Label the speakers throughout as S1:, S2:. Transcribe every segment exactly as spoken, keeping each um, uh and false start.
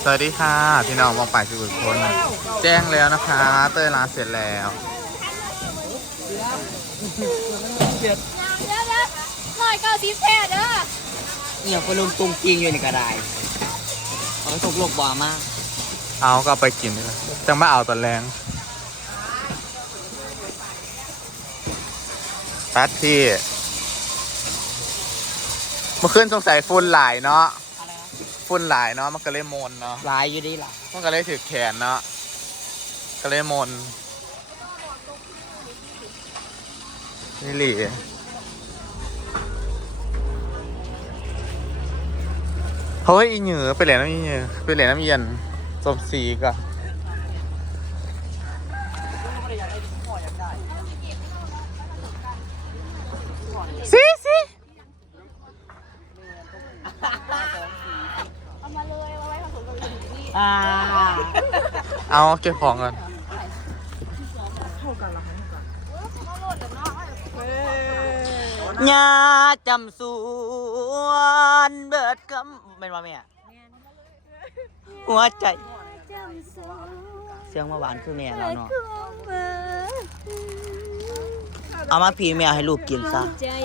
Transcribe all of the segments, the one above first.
S1: วัสดีค่ะพี่น้องมองป่ายทุกคน แจ้งแล้วนะคะเต้ยร้านเสร็จแล้ว
S2: เดี๋ยวเดี๋ยวร้อยเก้าสิบแท้เด้อ
S3: เนี่ยพอลงตรงจริงอยู่ในกระไดเขาตกโลกบ่ามาก
S1: เอาก็ไปกินนี่แหละจังไม่เอาตอนแรงปัดที่เมื่อคืนสงสัยฝุ่นหลายเนาะฝุ่นหลายเนาะมันก็เลยมนเนาะ
S3: ลายอยู่ดีล่ะ
S1: มันก็เลยถือแขนเนาะก็เลยมนนี่หลีเฮ้ยอีเหนือไปเหรียญน้ำอีเหนือไปเหรียญน้ำเย็นสมศรีก็สิสิ
S2: เอามาเลยเอาไว้ผสมกันนี่
S3: อ่า
S1: เอาเก็บของก่อน
S3: ญาจำสวนเบิดกำเป็นว่าแม่หัวใจเสียงมาหวานคือแม่แล้วเนาะเอามาพี่แม่ให้ลูกกินซะ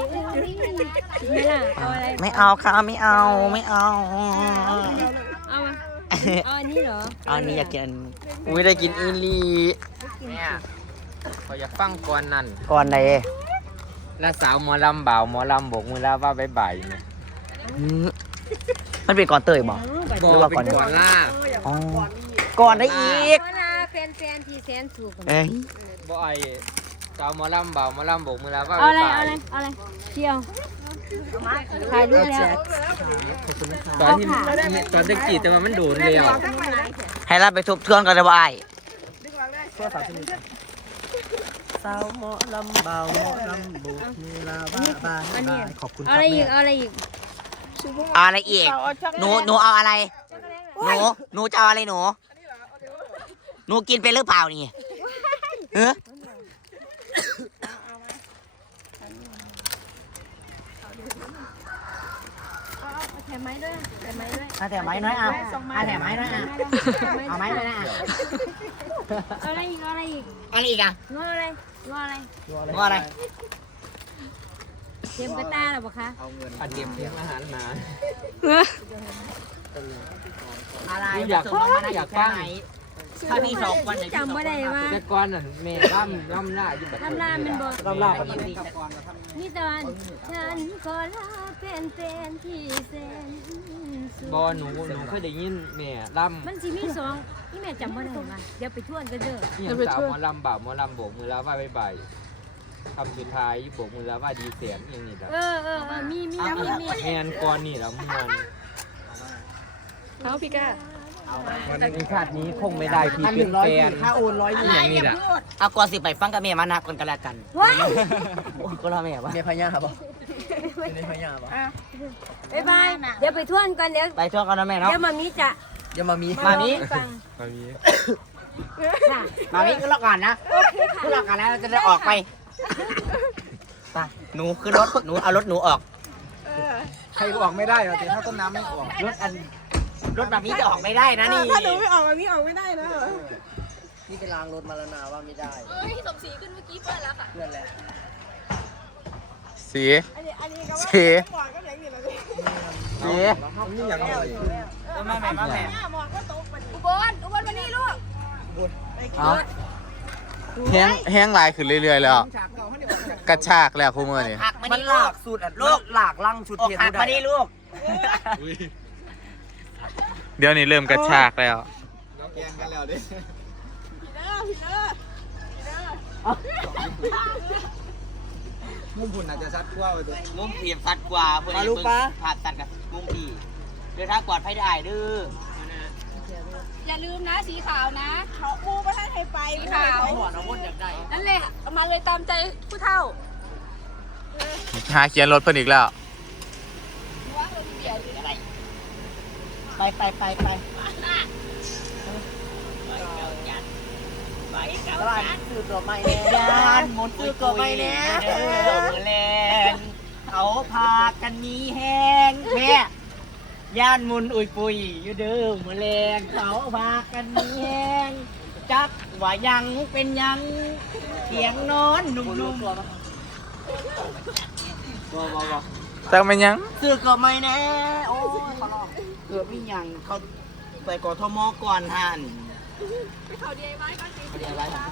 S3: ไม่เอาค่ะไม่เอาไม่เอา
S2: เอามาเอาอันนี้เหรอ
S3: เอาอันนี้อยากกินอันนี้อุ้ยได้กินอีลี
S4: แม่เขาอยากฟังก่อนนั่น
S3: ก่อนใด
S4: แล้วสาวหมอลำบ่าวหมอลำโบกมือลาว่าบ๊ายบายไหม
S3: มันเป็นก่อนเตยบ่
S4: บอกเป็นก่อนล่า
S3: อ๋อก่อนได้อีก
S2: เวลาแฟนๆที่แสนสูง
S3: เอ้ย
S4: บ่ไอสาวหมอลำบ่าวหมอลำโบกมือลาว่า
S2: เอา
S4: บ๊า
S2: อะไร
S4: ย
S2: เอา
S4: บา
S2: อะไร
S4: ย
S2: เอาอะไรเที่ยวถ่ายรูปแล้ว
S4: ตอนที่ตอนตะกี้แต่ว่ามันโดนเร็ว
S3: ให้เราไปทบทวนกันเลยว่าไอ้
S5: สาวหมอลำเบาหมอลำบุกมือลาบ้าบา
S2: อันนี้
S5: ขอบคุณค
S2: เอา
S5: รับ
S2: อะไรอี
S5: แม่
S2: กเอาอะไรอีก
S3: เอาอะไรอีกหนูหนูเอาอะไรหนูหนูจะเอาอะไรหนูหนูกินเป็นหรือเปล่านี่เออ
S2: แถมไม้ด้วยแถมไม้ด้วย
S3: เอาแต่ไม้น้อยเอาเอาแต่ไม้น้อยเอาเอาไม้เลยนะ
S2: เอาอะไรอีกเอาอะไรอีก
S3: อะไรอีกอ่ะ
S2: งออะไรงออะไร
S3: งออะไร
S2: เตรียมกระตาหรอปะคะ
S4: อันเดียมเพียงอาหารหนา
S3: อะไร
S4: อยากฟังอยากฟัง
S3: ถ้ามีสองวัน
S2: จำไม่ได้ว่า
S4: แต่ก่อนน่ะแม่ล่ำล่ำล่าอยู่แบบ
S2: ทำลามันบอก
S4: ล่ำล่า
S2: นี่ตอนฉันก็ลาเป็นแฟนที่แสนสู
S4: บอหนูหนูเคยได้ยินแม่ล่ำ
S2: มันสิมีสองนี่แม่จำไม่ได้มาเดี๋ยวไปทวนกันเด้อ
S4: นี่ยังสาวหมอลำบ่าวหมอลำโบกมือลาว่าบ๊ายบายคำสุดท้ายโบกมือลาว่าดีเสียงอย่างนี้แหละ
S2: เออเออเออมีมีมีมี
S4: แมนก่อนนี่แล้วมวน
S2: เขาพี่ก้า
S4: ในชาตินี้คงไม่ได้ที่เป็นแฟน
S5: ถ้าโอนร้อย
S4: อย่างนี้แหละ
S3: เอาก่อนสิไปฟังกับแม่มานะคนกันแล้วกัน
S2: ว้าย
S3: ก็รอแม่วะ
S5: เมียพญาป่ะเมียพญาป่ะ
S2: บ๊ายบายเดี๋ยวไปทวนกันเดี๋ยว
S3: ไปช่วงกันนะแม่เนาะ
S2: เดี๋ยวมามีจะ
S5: อย่ามามี
S3: มามี
S2: ฟัง
S4: มามี
S2: ค่ะ
S3: มามีขึ้นรถก่อนนะขึ้นรถก่อนแล้วเราจะได้ออกไปไปหนูขึ้นรถหนูเอารถหนูออก
S5: ใครออกไม่ได้หรอกแต่ถ้าต้นน้ำไม่ออก
S3: รถอันรถแบบนี้จะออกไม่ได้นะนี่
S6: ถ้าหนูไม่ออกแบบนี้ออกไม่ได้นะ
S5: นี่ไปล้างรถมาแล้วนาว่าไม่ได้
S2: เฮ้ยสมศรีขึ้นเมื่อกี้เปิดแล้วค่ะ
S5: เพื่อนแหละ
S1: สี
S6: อันนี้อันนี้ก็ว่า
S1: สี
S6: หมอนก็อย่างนี้เลย
S1: สี
S5: นี่อย่างไร
S3: มาแม่มาแม่
S6: หมอนก็ตกมัน
S2: อุบลอุบลมานี่ลูก
S1: เอาแห้งแห้งลายขึ้นเรื่อยๆแล้ว
S5: ฉากเก่าเขาเนี่ย
S1: กระชากแล้วคู่มือนี่
S3: หักมา
S5: มัน
S3: นี่
S5: ห
S3: ลู
S5: ลาก กสุดอ่ะ
S3: ลูก
S5: หลากลั่งชุด
S3: ออก
S5: เทียน
S3: หักมานี่ลูก
S1: เดี๋ยวนี้เริ่มกระชากแล้ว
S5: แกงกันแล้วดิ
S6: พี่เด้อพี่เด้อพี่เด้อ
S5: มุ่งพุ่นอาจจะซัดกว่าไปตัว
S3: มุมผีสัตว์กว่าเพื่อน
S5: มาลูกปะ
S3: ผ่าตัดกับมุมผีเดินทางปลอดภัยได้ดื้อ
S2: อย่าลืมนะสีขาวนะ
S6: เขาปูประเทศไทยไป
S2: สีขาว
S5: หัวน้องพุ่นอยากได้
S2: นั่นแหละเอามาเลยตามใจผู้เฒ่า
S1: หาเขียนรถเพิ่นอีกแล้ว
S3: ไปไปไปไป
S5: ตลาดซื้อตัวใหม่
S3: ยานหมุนซื้อตัวไปแน่เด้อมือแรงเขาพากันมีแห้งแม่ย่านมุนอุยปุยอยู่เดิมมือแรงเขาพากันแยงจักว่ายังเป็นยังเสียงนอนหนุ่มๆ
S1: จักเป็นหยัง
S3: ซื้อก็ไม่แน่โอ้ยเกือบมีหยังเขาไปกทมก่อนท่าน
S6: เขาดีไว้ก็สิ
S3: เรียกอะไรนะ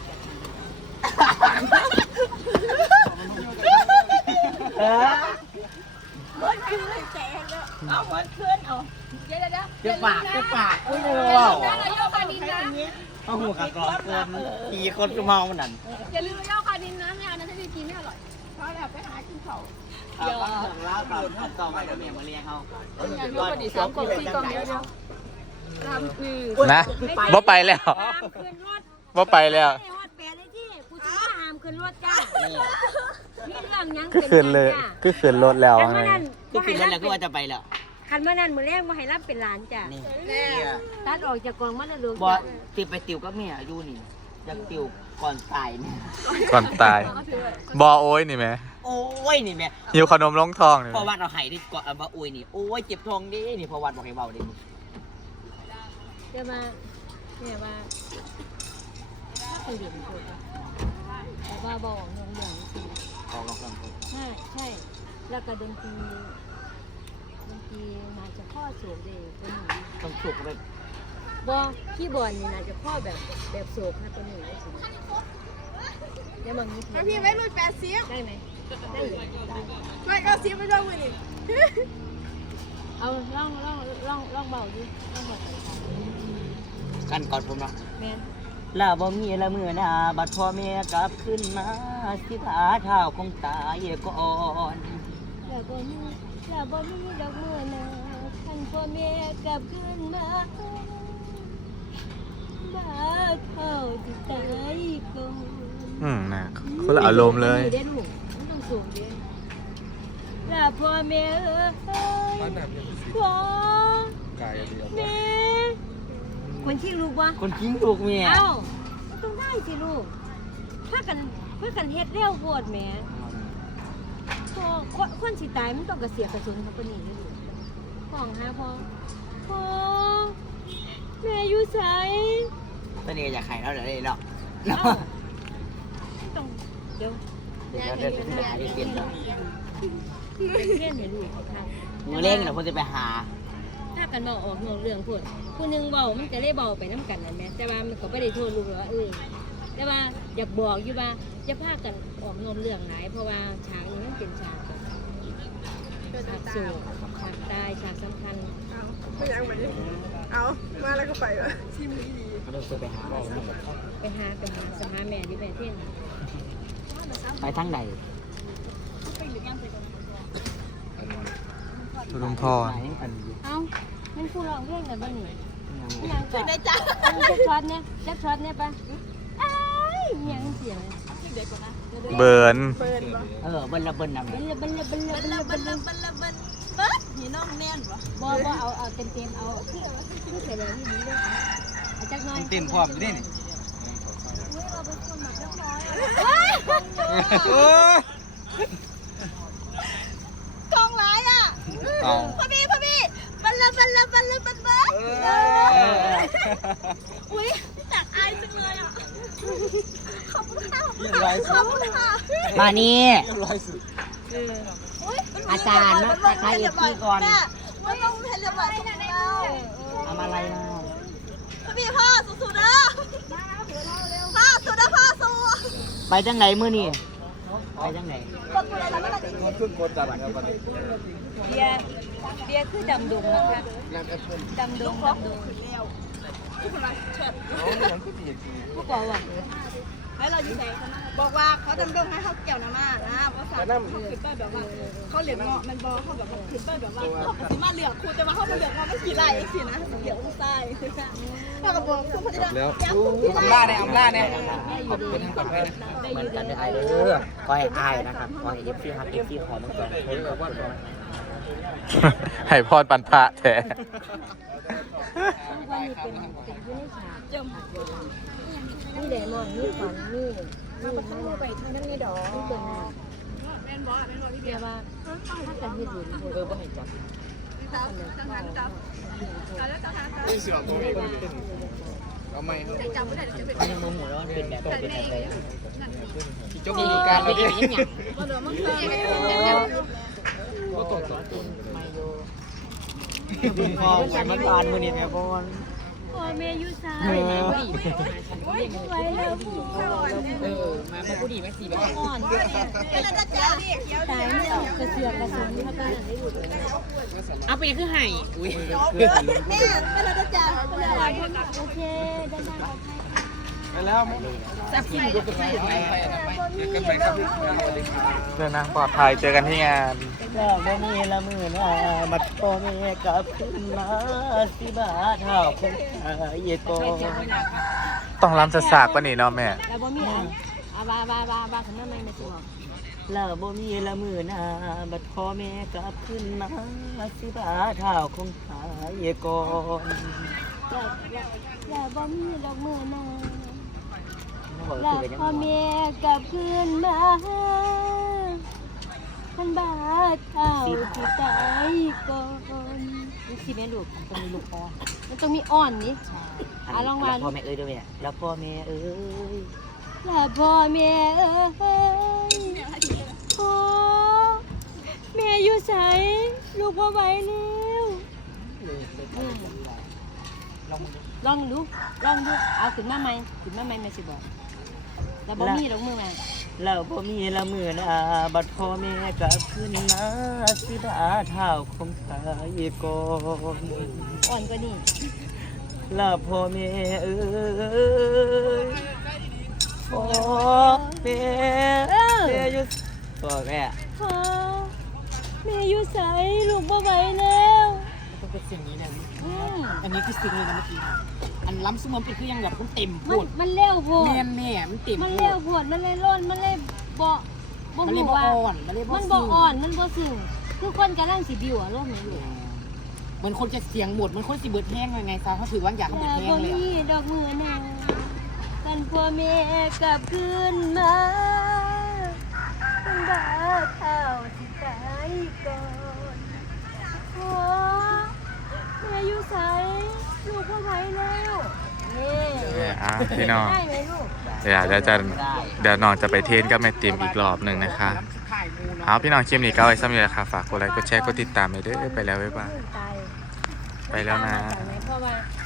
S3: เออ
S6: เฮ้ยคือเลยแจกเลยเอาเหมือนเพื่อนเอาเดี๋ยวเดี๋ยวเดี๋ยว
S3: เจ็บปากเจ็บปากอุ้ยเร็ว
S6: อย่าลืมนะเราโยกคาดินนะ
S3: เอาหัวกระกรอกคนตีคนก็เมามันนั่น
S6: อย่าลืมโยกคาดินนะไม่เอานะถ้าไม่กินไม่อร่อยเพราะแบบไปหากินเขา
S3: เอาฟังเรื่องราวต่อต่อไปเดี๋ยวเมียมาเลี้ยงเขา
S6: โยกคาดินสามกล่องสี่กล่องเดียวเดียวทำหนึ่ง
S1: นะบ่ไปแล้ว
S2: ห้ามขึ้นรถ
S1: บ่ไปแล้ว
S2: ไอ้ฮอดแปดเลยที่กูจะห้ามขึ้นรถจ้ามีเรื่องหยัง
S1: ก็คืนเลยก็คืนรถแล้ว
S2: คัน
S1: ไง
S2: เมื่อนั้น
S3: ก็คือนั่นแหละก็ว่าจะไปแล้ว
S2: คันเมื่อนั้นมือแรกมาให้รับเป็นหลานจ้ะ
S3: นี่
S2: ตัดออกจากกองมันแล้วลูก
S3: บอติวไปติวก็เมียอยู่นี่อยากติวก่อนตายนี่
S1: ก่อนตายบอโอ้ยนี่แหม่
S3: โอ้ยนี่แม่
S1: หิวขนมลงทองนี่
S3: พอวัดเราหายได้ก่อนเอามาอุ้ยนี่โอ้ยเจ็บท้องดินี่พอวัดบอกให้เบาดิ
S2: เดี๋ยวมาเนี่ยว่าถ้าเคยเรียนโจทย์แต่ว่าบอกเรื่องเรื่องสิ
S3: ออกลองลอง
S2: ใช่ใช่แล้วก็ดนตรีดนตรีมาจะข้อโศกเด็กคนหนึ่ง
S3: ต้องสุกเลย
S2: บอขี้บอลนี่น่าจะข้อแบบแบบโศกนะตัวหนึ่งได้สิเดี๋ยวมันมี
S6: ถ้าพี่ไม่รุ่นแปดสิบ
S2: ได้ไหมได้อยู่ได้
S6: ไม่ก็สิบไม่ต้องมือนี่
S2: เอาล่องล่องล่องล่องเบาดิล่องเบา
S3: กันก่อนผมเนาะ
S2: แมน
S3: ลาบ่มีละมือหน้าบัดพ่อแม่กลับขึ้นมาสิผาเท้าคงตายก่อน
S2: แล้วบ่มีแล้วบ่มีดอกมือนะท่านพ่อแม่กลับคืนมาบ้าเท่าที่ตายก่อน
S1: อืมนะคนละอารมณ์เลย
S2: เด่นหูมันต้องสูงเด่นแล้วพ่อแม่เอ้ยพ่อแม่คนที่ลูกวะ
S3: คนทิ้งลูกเมีย
S2: เอ้ามันต้องได้สิลูกถ้ากันเพื่อกันเฮ็ดเร็วโพดแหมพอคนคนสิตายมันต้องกระเสียกระสุนเขาปานนี้เลยลูกห้องหาพ่อพ่อแม่อยู่ไส
S3: ตอนนี้ก็อยากไข่แล้วเดี๋ยวได้เนาะ
S2: เอ้ามันต้องเดี๋ยว
S3: เดี๋ยวเดี๋ยวเดี๋ยวไปหาที่เปลี่ยนเนาะ
S2: เรียนให้ลูกค่ะ
S3: มือเล่งเดี๋ยวผมจะไปหา
S2: ถ้ากันเบาออกนอกเรื่องพูดผู้หนึงเบามันจะได้เบาไปน้ำกันนั่นแหละแต่ว่ามันก็ไม่ได้โทษลูกหรอกว่าเออแต่ว่าอยากบอกอยู่ว่าจะพากันออกนอกเรื่องไหนเพราะว่าฉากนี้มันเป็นฉากแบบฉากสูงฉากตายฉากสำคัญ
S6: ไม่ยังไปดิเอามาแล้วก็ไปวะชิมดี
S3: เราจะไปหาได้ไหม
S2: ไปหาไปหาสหาแม่ที่แม่เท่น
S3: ไปทางใด
S1: ทุลุมพร
S3: ไหนอันนี้
S2: เอ้ามันผู้ร้องเพลงกันบ้างนี่
S3: ยัง
S2: ยังก่อนได้จ้ะจะช็อตเนี่ยจะช็อตเนี่ยปะอ้ายยังเสียง
S1: เบิร์น
S6: เปิดบ่
S3: เออเบิ้ลละเบิ้ลนำ
S2: บั
S3: เลย
S2: ลบัลบัลบัลบัลบัลบัล
S6: บันละบันเบิดนี่น้องแน่นบ่
S2: บ่บ่เอาเอาเต็มเต็มเอาคือคือเสียเลยที่นี้เลยเอาจักหน่อย
S4: เต็มพร้อมอยู่นี่นี่
S6: กองร้ายอ่ะ
S4: เอา
S6: พ่อพี่พ่อพี่บันละบันละบันละบันเบิดอุ้ยจากอายจังเลยอ่ะขอบคุณค่ะขอบคุณค่ะ
S3: มานี่
S6: อุ้ย
S3: อาจารย์นะทักทายเอฟซีก่อน
S6: ว่าต้องเห็นเรื่องแบบของเรา
S3: ทำอะไรมา
S6: พ่อพี่พ่อสู้ๆนะพ่อสู้นะพ่อสู้
S3: ไปจังไหนมื้อนี่ไปจังไหน
S6: กดอะไรแล้วไม่ได้
S4: ขึ้นกดดันครับวันนี้
S2: เบียร์เบียร์คือดำดงนะคะดำดงดำดงผู้กองว่า
S6: ให้เราอยู่ไหนบอกว่าเขาดำรงให้เขาเกี่ยวน้ำมานะภาษาเขาขึ้นไปแบบว่าเขาเหลียญเงาะมันบอเขาแบบขึ้นไปแบบว่าเขาปฏิมาเหลือกครูแต่ว่าเขาเหลือกเงาะไม่ขี่ไหลสินะเหลือกองศาเขาก็บอกคุณพอดีแล้ว
S4: อำลาเนี่ยอำลาเนี่ยขอบคุณทั้งสองท่าน
S3: เหมือนกันในไอเด้อขอให้อายนะครับขอให้เอฟซีฮักเอฟซีขอมันก่อนคนละว่าก่อน
S1: ให้พรปันพระแท้
S2: วันนี้เป็นเป็นผู้ในฉากจมนี่เดมอนนี่ฝันนี่นี่มันไปทางนั้นนี่ดอกนี่เกินหน้า
S6: แม่นบอแม่นบอพี่
S2: เบียร์ว่าถ้ากันเฮ็ดบุญ
S3: เออบ่ให้จับ
S2: ถ
S6: ครับทหารครับแล้วทหารครับ
S1: นี่เสือตัวนี้เอาไม่ครับ
S6: จำไม่ได้จะเป็น
S3: มันยังโมโหแล้วมันเป็นแบบแบบแบบแบบ
S1: จบฤดูกาลแล้วดิ
S6: มาเหลือมั้งครับ
S1: ก็ตกสอง
S3: พอกันมันบานมือนี่แม่พอน
S2: พ่อแม่อยู่ซ้าย
S3: เออ
S2: ไว้แล้วผู้
S4: เออมามาผู้ดีมาสี่แบบ
S2: อ่อน
S6: เป็นอะไรจ้าดิเขียว
S2: ตายไม่ออกกระเสือกกระสนเขาตายได้หลุด
S4: เอาไปคือไห่อุ้ย
S6: เนี่ยเป็นอะไรจ้าเป็นอะไร
S2: โอเคได้ได้
S1: ไปแล้วมั้ง
S4: จับกินดูกระสือไป
S1: กันไปครับเดินทางปลอดภัยเจอกันที่งาน
S3: แล้วบ่มีละมือหน้าบัดพ่อแม่กลับขึ้นมาสิบาเท่าคงหายก่อน
S1: ต้องรำสะสากกว่านี้เนาะแม่
S2: แล้วบ่มีอ่ะอ่ะบาบาบาบาขึ้นมาใหม่ไม่สิบอก
S3: แล้วบ่มีละมือหน้าบัดพ่อแม่กลับขึ้นมาสิบาเท่าคงหายก่อน
S2: แล้วแล้วบ่มีดอกมือนา
S3: บอก
S2: แล้ว
S3: คือกันยัง
S2: พ่อ
S3: บ่
S2: แม่กลับคืนมาท่านบาดเท่าที่ตายก่อนนี่สิแม่ลูกต้องมีลูกอ่อนมันต้องมีอ่อนนี่อ่ะลองมา
S3: แล้วพ่อแม่เอ้ยด้วยแม่แล้วพ่อแม่เอ้ย
S2: แล้วพ่อแม่เอ้ยพ่อแม่อยู่ไสลูกพ่อไหวแล้วลองดูลองดูเอาขึ้นมาใหม่ขึ้นมาใหม่แม่สิบอกแล้วบ่มีดอกมือมา
S3: แล้วพ่อมีละมือหน้าบัดพ่อแม่กลับขึ้นมาสิบาเท่าคงหายก่อน
S2: อ่อนกว่านี้
S3: แล้วพ่อแม่เอ้ยพ่อแม่แม่อยู่พ่อแม่
S2: พ่อแม่อยู่ไสลูกบ่ไหวแล้ว
S4: ต้องเป็นสิ่งนี้นะ
S2: อืม
S4: อันนี้คือสิ่งเลยนะเมื่อกี้อันล้ำซุ้มมันเป็นคือยังแบบมันเต็ม
S2: มั
S4: พู
S2: น
S4: ด
S2: มันเร็วโพด
S4: แม่แม่มันเต็ม
S2: มัน
S4: พู
S2: เร็
S4: ด
S2: วโพดมันเลยร้อนมันเลยบ่บ่
S4: มันเลย
S2: รู้
S4: บ่
S2: ว่า
S4: อ่อนมันเลยบ่
S2: มัน
S4: ซึ้
S2: บ่
S4: ง
S2: อ่อนมันบ่ซึ้งคือคนกำลังสิบิวอารมณ์นี่อยู่
S4: เหมือนคนจะเสียงหมดเหมันคนสิเบิดแห้งยังไงซะเขาถือว่าอยากให้
S2: แต่
S4: เบิดแห้ง
S2: บ่
S4: เลย
S2: มี
S4: อะ
S2: ดอกมือนากันพ่อแม่กลับคืนมาเป็นบาเท่าที่ตายก่อนพ่อแม่อยู่ไสลูกพ่อไหวแล้วนี่
S1: เนี่ยอ่ะพี่น้อง
S2: ได้ไหมลูก
S1: เดี๋ยวเดี๋ยวจะเดี๋ยวน้องจะไปเทรนกับแม่ติมอีกรอบหนึ่งนะคะ เอาพี่น้องคลิปนี้ก็เอาไว้ซ้ำอยู่แล้วค่ะฝากกดไลค์กดแชร์กดติดตามไปเด้อไปแล้วบ๊ายบาย
S2: ตาย
S1: ไปแล้วนะ
S2: เพราะว่า